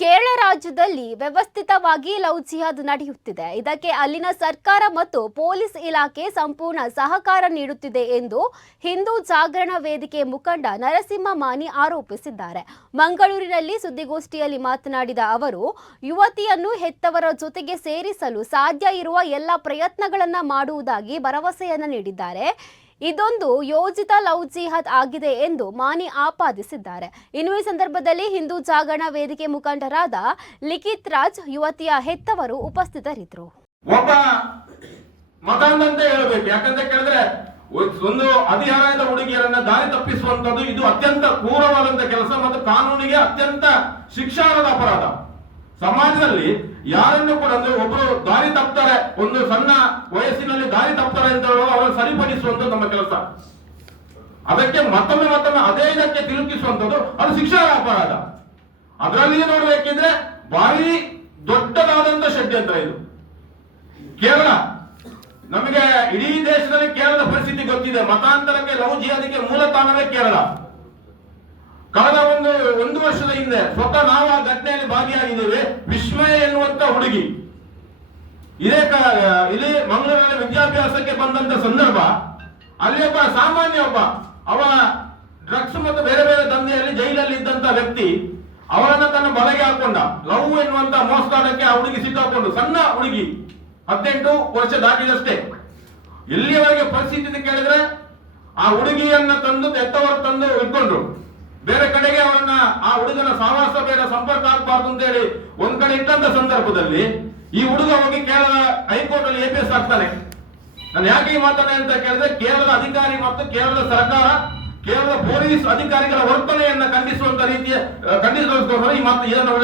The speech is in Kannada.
ಕೇರಳ ರಾಜ್ಯದಲ್ಲಿ ವ್ಯವಸ್ಥಿತವಾಗಿ ಲವ್ ಜಿಹಾದ್ ನಡೆಯುತ್ತಿದೆ. ಇದಕ್ಕೆ ಅಲ್ಲಿನ ಸರ್ಕಾರ ಮತ್ತು ಪೊಲೀಸ್ ಇಲಾಖೆ ಸಂಪೂರ್ಣ ಸಹಕಾರ ನೀಡುತ್ತಿದೆ ಎಂದು ಹಿಂದೂ ಜಾಗರಣ ವೇದಿಕೆ ಮುಖಂಡ ನರಸಿಂಹ ಮಾನಿ ಆರೋಪಿಸಿದ್ದಾರೆ. ಮಂಗಳೂರಿನಲ್ಲಿ ಸುದ್ದಿಗೋಷ್ಠಿಯಲ್ಲಿ ಮಾತನಾಡಿದ ಅವರು, ಯುವತಿಯನ್ನು ಹೆತ್ತವರ ಜೊತೆಗೆ ಸೇರಿಸಲು ಸಾಧ್ಯ ಇರುವ ಎಲ್ಲ ಪ್ರಯತ್ನಗಳನ್ನು ಮಾಡುವುದಾಗಿ ಭರವಸೆಯನ್ನು ನೀಡಿದ್ದಾರೆ. ಇದೊಂದು ಯೋಜಿತ ಲವ್ ಜಿಹಾದ್ ಆಗಿದೆ ಎಂದು ಮಾನಿ ಆಪಾದಿಸಿದ್ದಾರೆ. ಇನ್ನು ಈ ಸಂದರ್ಭದಲ್ಲಿ ಹಿಂದೂ ಜಾಗರಣ ವೇದಿಕೆ ಮುಖಂಡರಾದ ಲಿಖಿತ್ ರಾಜ್, ಯುವತಿಯ ಹೆತ್ತವರು ಉಪಸ್ಥಿತರಿದ್ದರು. ಒಬ್ಬ ಮತಾಂಧ ಅಂತ ಹೇಳಬೇಕು. ಯಾಕಂತ ಕೇಳಿದ್ರೆ ಒಂದು ಹದಿಹರೆಯದ ಹುಡುಗಿಯರನ್ನ ದಾರಿ ತಪ್ಪಿಸುವಂತದ್ದು ಇದು ಅತ್ಯಂತ ಕ್ರೂರವಾದಂತ ಕೆಲಸ ಮತ್ತು ಕಾನೂನಿಗೆ ಅತ್ಯಂತ ಶಿಕ್ಷಾರ್ಹದ ಅಪರಾಧ. ಸಮಾಜದಲ್ಲಿ ಯಾರನ್ನು ಕೂಡ ಅಂದ್ರೆ ಒಬ್ಬರು ದಾರಿ ತಪ್ತಾರೆ, ಒಂದು ಸಣ್ಣ ವಯಸ್ಸಿನಲ್ಲಿ ದಾರಿ ತಪ್ತಾರೆ ಅಂತ ಹೇಳುವ ಅವರನ್ನು ಸರಿಪಡಿಸುವಂತ ನಮ್ಮ ಕೆಲಸ. ಅದಕ್ಕೆ ಮತ್ತೊಮ್ಮೆ ಅದೇ ಇದಕ್ಕೆ ತಿರುಗಿಸುವಂತದ್ದು ಅದು ಶಿಕ್ಷಾರ್ಹ ಅಪರಾಧ. ಅದರಲ್ಲಿ ನೋಡ್ಬೇಕಿದ್ರೆ ಭಾರಿ ದೊಡ್ಡದಾದಂತ ಷಡ್ಯಂತ್ರ ಇದು. ಕೇರಳ, ನಮಗೆ ಇಡೀ ದೇಶದಲ್ಲಿ ಕೇರಳದ ಪರಿಸ್ಥಿತಿ ಗೊತ್ತಿದೆ. ಮತಾಂತರಕ್ಕೆ ಲವ್ ಜಿಹಾದಿಗೆ ಮೂಲ ತಾಣವೇ ಕೇರಳ. ಕಳೆದ ಒಂದು ವರ್ಷದ ಹಿಂದೆ ಸ್ವತಃ ನಾವು ಆ ಘಟನೆಯಲ್ಲಿ ಭಾಗಿಯಾಗಿದ್ದೇವೆ. ವಿಸ್ಮಯ ಎನ್ನುವಂತ ಹುಡುಗಿ ಇಲ್ಲಿ ಮಂಗಳೂರಿನಲ್ಲಿ ವಿದ್ಯಾಭ್ಯಾಸಕ್ಕೆ ಬಂದಂತ ಸಂದರ್ಭ, ಅಲ್ಲಿ ಒಬ್ಬ ಸಾಮಾನ್ಯ ಅವ ಡ್ರಗ್ಸ್ ಮತ್ತು ಬೇರೆ ಬೇರೆ ದಂಧೆಯಲ್ಲಿ ಜೈಲಲ್ಲಿ ಇದ್ದಂತ ವ್ಯಕ್ತಿ ಅವರನ್ನ ತನ್ನ ಬಲೆಗೆ ಹಾಕೊಂಡ. ಲವ್ ಎನ್ನುವಂತ ಮೋಸಗಾರಕ್ಕೆ ಆ ಹುಡುಗಿ ಸಿಕ್ಕಾಕೊಂಡು, ಸಣ್ಣ ಹುಡುಗಿ 18 ವರ್ಷ ದಾಟಿದಷ್ಟೇ. ಇಲ್ಲಿಯವರೆಗೆ ಪರಿಸ್ಥಿತಿ ಕೇಳಿದ್ರೆ ಆ ಹುಡುಗಿಯನ್ನ ತಂದು ಹೆತ್ತವರು ತಂದು ಇಟ್ಕೊಂಡ್ರು. ಬೇರೆ ಕಡೆಗೆ ಅವರನ್ನ ಆ ಹುಡುಗನ ಸಹವಾಸ ಬೇಡ, ಸಂಪರ್ಕ ಆಗಬಾರ್ದು ಅಂತ ಹೇಳಿ ಒಂದ್ ಕಡೆ ಇಟ್ಟಂತ ಸಂದರ್ಭದಲ್ಲಿ ಈ ಹುಡುಗ ಹೋಗಿ ಕೇರಳ ಹೈಕೋರ್ಟ್ ಅಲ್ಲಿ APS ಆಗ್ತಾನೆ. ನಾನು ಯಾಕೆ ಈ ಮಾತನ್ನ ಅಂತ ಕೇಳಿದ್ರೆ, ಕೇರಳದ ಅಧಿಕಾರಿ ಮತ್ತು ಕೇರಳದ ಸರ್ಕಾರ, ಕೇರಳದ ಪೊಲೀಸ್ ಅಧಿಕಾರಿಗಳ ವರ್ತನೆಯನ್ನ ಖಂಡಿಸುವಂತ ರೀತಿಯ ಖಂಡಿಸೋಸ್ಕರ ಈ ಮಾತು ಇದನ್ನು